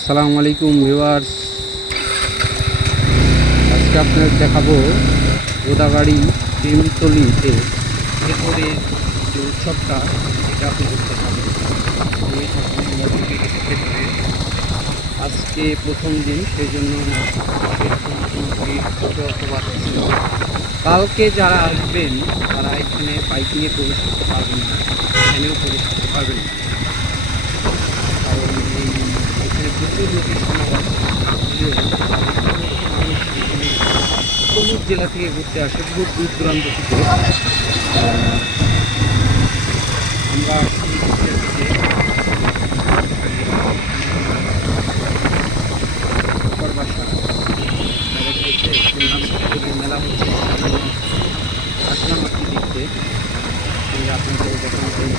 আসসালামু আলাইকুম ভিউয়ার্স, আজকে আপনাদের দেখাবো গোদাগাড়ি প্রেমতলিতে ভেতরের যে উৎসবটা এটা আপনাদের দেখাবো। ক্ষেত্রে আজকে প্রথম দিন, সেই জন্য কালকে যারা আসবেন তারা এখানে বাইক নিয়ে প্রবেশ করতে পারবেন না, এখানেও প্রবেশ করতে পারবেন না, কারণ এখানে প্রচুর লোকের সমাগম। কোন জেলা থেকে ঘুরতে আসে, বহু দূর দূরান্ত থেকে। আমরা বাসা মেলা হচ্ছে, আসলাম আপনি দেখতে, আপনাদের দেখানোর জন্য।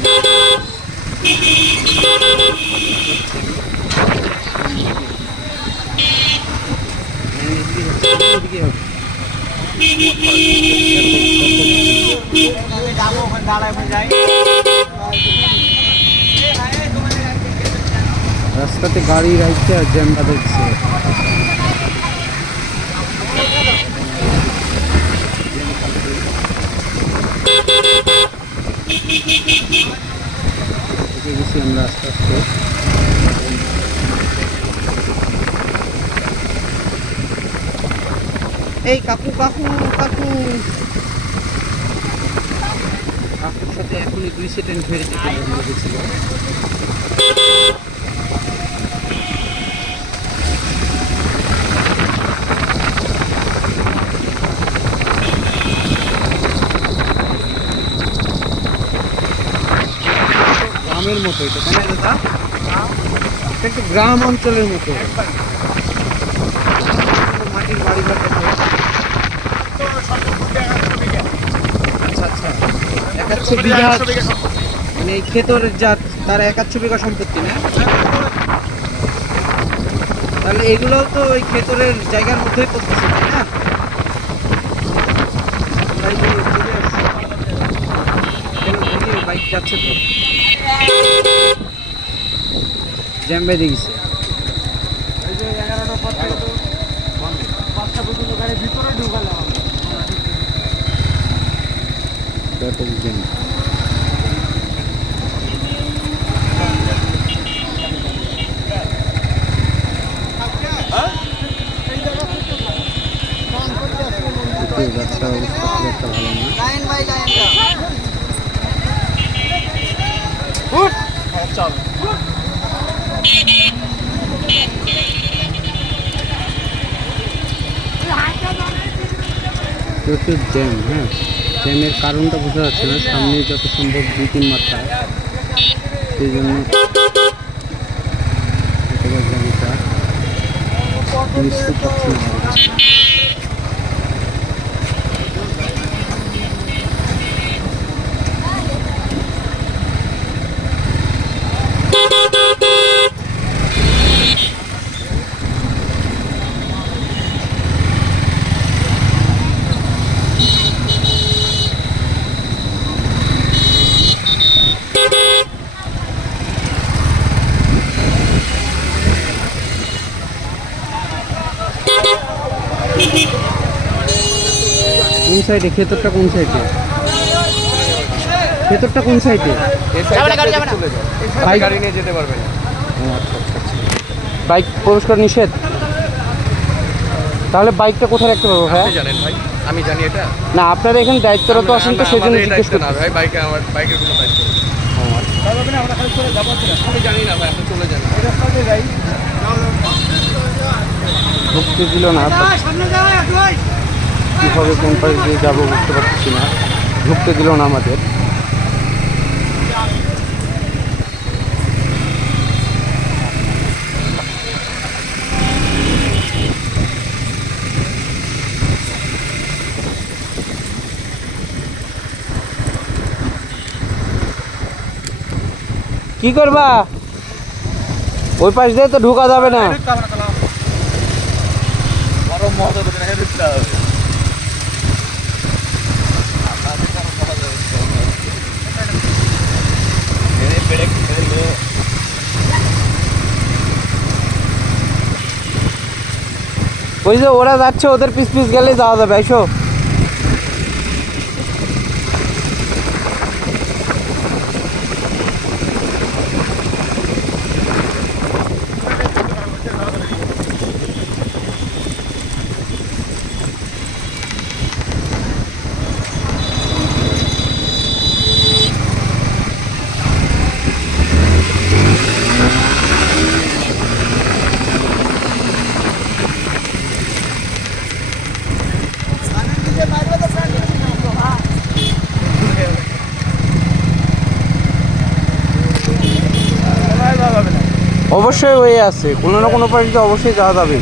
রাস্তাতে গাড়ি রাখছে আর জ্যামটা দেখছে। গেছি আমরা আস্তে আস্তে। এই কাকু কাকু কাকু কাকুর সাথে এখনই 2 সেকেন্ড ধরে গেছিল। গ্রামের মতো এটা, তাই না দাদা? একটু গ্রাম অঞ্চলের মতো, মাটির বাড়ি ঘর। আচ্ছা আচ্ছা, 1 বিঘা মানে এই ক্ষেতর যা তার 1 বিঘা সম্পত্তি না? তাহলে এগুলো তো ওই ক্ষেতরের জায়গার মধ্যেই পড়তেছে, তাই না? বাইক যাচ্ছে তো জ্যাম বেঁধে গেছে। রাস্তা অবস্থা খুব একটা ভালো না। চল প্রচুর জ্যাম। হ্যাঁ, জ্যামের কারণটা বোঝা যাচ্ছে না, সামনে যত সম্ভব 2-3 মাথা, সেই জন্য জ্যামটা বুঝতে পারছি না। কোন সাইডে ক্ষেতরটা? কোন সাইডে ক্ষেতরটা? কোন সাইডে? গাড়ি নিয়ে যেতে পারবে না। বাইক প্রবেশ করা নিষেধ। তাহলে বাইকটা কোথায় রাখতে পারবো? হ্যাঁ জানেন ভাই, আমি জানি এটা না, আপনারা এখানে দায়িত্বরত আছেন তো, সেই জন্য জিজ্ঞেস করতে। না ভাই, বাইকে আমার বাইকের কোনো দায়িত্ব নেই। আমি জানি না ভাই, আপনি চলে যান। ঢুকতে দিল না, কীভাবে কোন পাশ দিয়ে যাবো বুঝতে পারছি না, ঢুকতে দিল না আমাদের। কি করবা? ওই পাশ দিয়ে তো ঢোকা যাবে না। ওই যে ওরা যাচ্ছে, ওদের পিস পিস গেলেই যাওয়া যাবে। এসো। অবশ্যই ওয়ে আছে, কোনো না কোনো পাশে অবশ্যই যাওয়া যাবে।